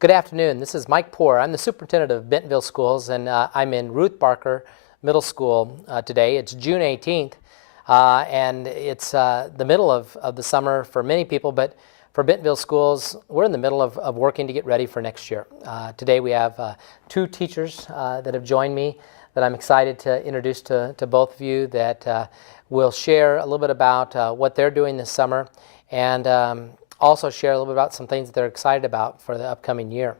Good afternoon. This is Mike Poore. I'm the superintendent of Bentonville Schools, and I'm in Ruth Barker Middle School today. It's June 18th, and it's the middle of the summer for many people, but for Bentonville Schools, we're in the middle of working to get ready for next year. Today we have two teachers that have joined me that I'm excited to introduce to both of you that will share a little bit about what they're doing this summer, and also share a little bit about some things that they're excited about for the upcoming year.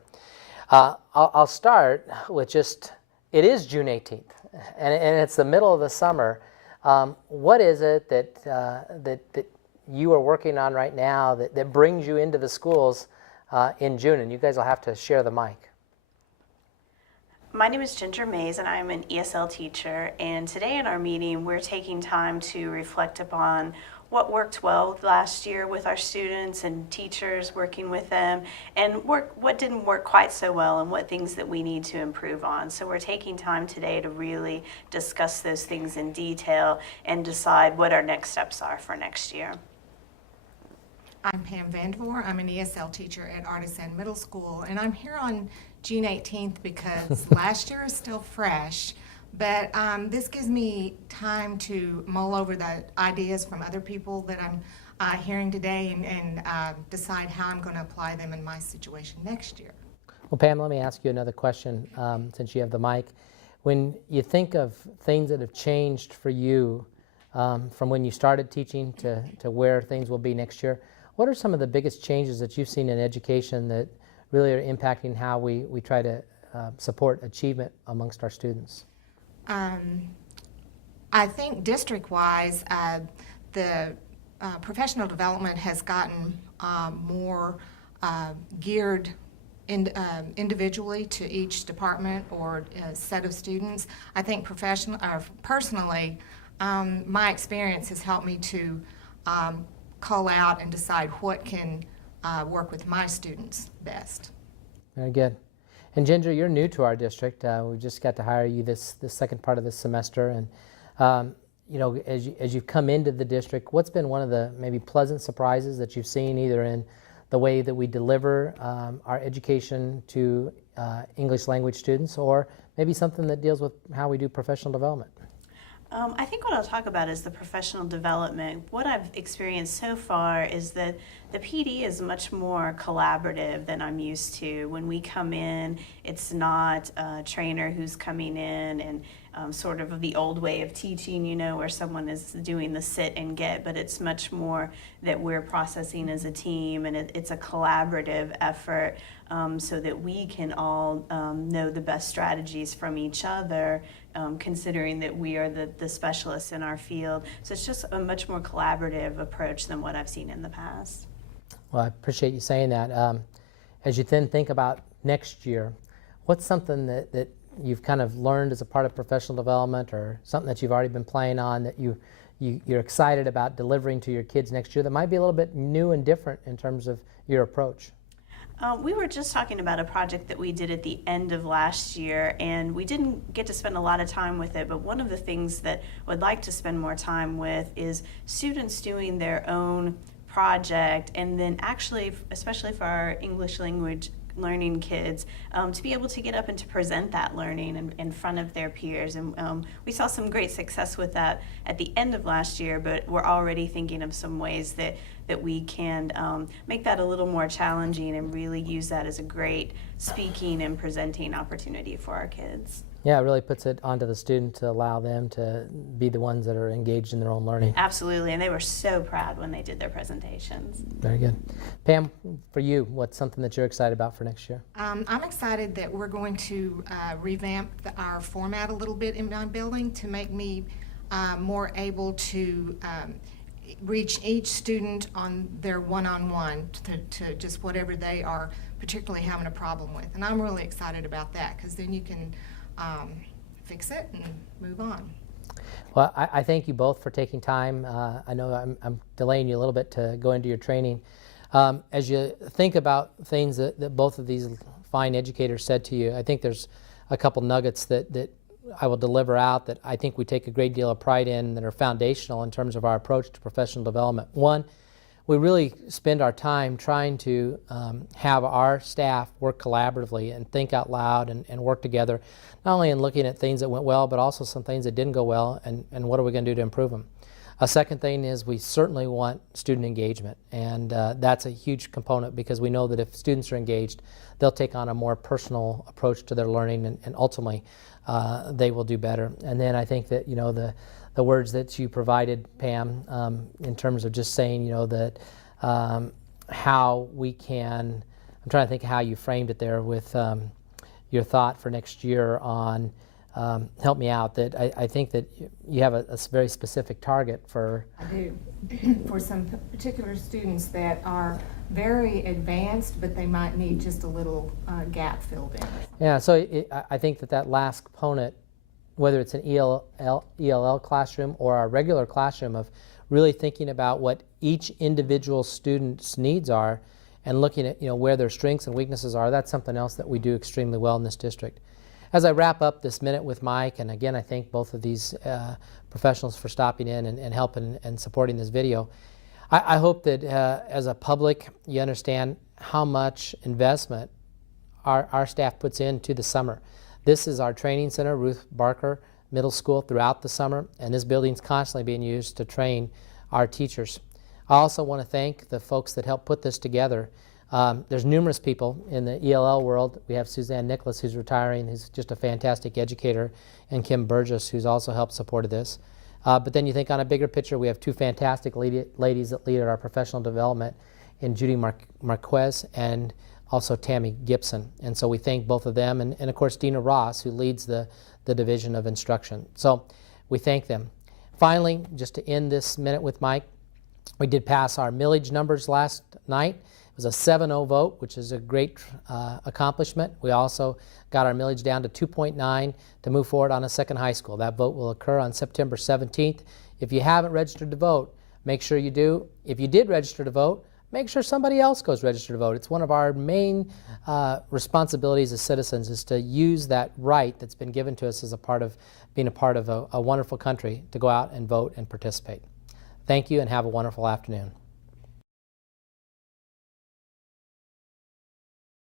I'll start with it is June 18th, and it's the middle of the summer. What is it that you are working on right now that brings you into the schools in June? And you guys will have to share the mic. My name is Ginger Mays, and I'm an ESL teacher. And today in our meeting, we're taking time to reflect upon what worked well last year with our students and teachers, working with them, and what didn't work quite so well, and what things that we need to improve on. So we're taking time today to really discuss those things in detail and decide what our next steps are for next year. I'm Pam Vandevoor. I'm an ESL teacher at Artisan Middle School, and I'm here on June 18th because last year is still fresh, but this gives me time to mull over the ideas from other people that I'm hearing today and decide how I'm going to apply them in my situation next year. Well, Pam, let me ask you another question since you have the mic. When you think of things that have changed for you from when you started teaching to where things will be next year, what are some of the biggest changes that you've seen in education that really are impacting how we try to support achievement amongst our students? I think district-wise, the professional development has gotten more geared individually to each department or set of students. I think personally, my experience has helped me to call out and decide what can work with my students best. Very good. And Ginger, you're new to our district. We just got to hire you this second part of this semester, and you know, as you've come into the district, what's been one of the maybe pleasant surprises that you've seen either in the way that we deliver our education to English language students, or maybe something that deals with how we do professional development? I think what I'll talk about is the professional development. What I've experienced so far is that the PD is much more collaborative than I'm used to. When we come in, it's not a trainer who's coming in and sort of the old way of teaching, you know, where someone is doing the sit and get, but it's much more that we're processing as a team, and it's a collaborative effort so that we can all know the best strategies from each other, considering that we are the specialists in our field. So it's just a much more collaborative approach than what I've seen in the past. Well, I appreciate you saying that. As you then think about next year, what's something that you've kind of learned as a part of professional development, or something that you've already been playing on that you're excited about delivering to your kids next year that might be a little bit new and different in terms of your approach? We were just talking about a project that we did at the end of last year, and we didn't get to spend a lot of time with it, but one of the things that I would like to spend more time with is students doing their own project, and then actually, especially for our English language learning kids, to be able to get up and to present that learning in front of their peers. And we saw some great success with that at the end of last year, but we're already thinking of some ways that we can make that a little more challenging and really use that as a great speaking and presenting opportunity for our kids. Yeah, it really puts it onto the student to allow them to be the ones that are engaged in their own learning. Absolutely, and they were so proud when they did their presentations. Very good. Pam, for you, what's something that you're excited about for next year? I'm excited that we're going to revamp our format a little bit in my building to make me more able to reach each student on their one-on-one to just whatever they are particularly having a problem with. And I'm really excited about that, because then you can fix it and move on. Well, I thank you both for taking time. I know I'm delaying you a little bit to go into your training. As you think about things that both of these fine educators said to you, I think there's a couple nuggets that I will deliver out that I think we take a great deal of pride in, that are foundational in terms of our approach to professional development. One, we really spend our time trying to have our staff work collaboratively and think out loud and work together, not only in looking at things that went well, but also some things that didn't go well, and what are we going to do to improve them. A second thing is we certainly want student engagement, and that's a huge component, because we know that if students are engaged, they'll take on a more personal approach to their learning, and ultimately they will do better. And then I think that, you know, the words that you provided, Pam, in terms of just saying, you know, that how we can, I'm trying to think how you framed it there with your thought for next year on, help me out, that I think that you have a very specific target for. I do. For some particular students that are very advanced, but they might need just a little gap filled in. Yeah, so I think that last component, whether it's an ELL classroom or our regular classroom, of really thinking about what each individual student's needs are and looking at, you know, where their strengths and weaknesses are, that's something else that we do extremely well in this district. As I wrap up this minute with Mike, and again I thank both of these professionals for stopping in and helping and supporting this video, I hope that as a public you understand how much investment our staff puts into the summer. This is our training center, Ruth Barker Middle School, throughout the summer, and this building's constantly being used to train our teachers. I also want to thank the folks that helped put this together. There's numerous people in the ELL world. We have Suzanne Nicholas, who's retiring, who's just a fantastic educator, and Kim Burgess, who's also helped support this. But then you think on a bigger picture, we have two fantastic ladies that lead our professional development, in Judy Marquez and also Tammy Gibson. And so we thank both of them, and of course Dina Ross, who leads the Division of Instruction. So we thank them. Finally, just to end this minute with Mike, we did pass our millage numbers last night. It was a 7-0 vote, which is a great accomplishment. We also got our millage down to 2.9 to move forward on a second high school. That vote will occur on September 17th. If you haven't registered to vote, make sure you do. If you did register to vote, make sure somebody else goes register to vote. It's one of our main responsibilities as citizens, is to use that right that's been given to us as a part of being a part of a wonderful country, to go out and vote and participate. Thank you, and have a wonderful afternoon.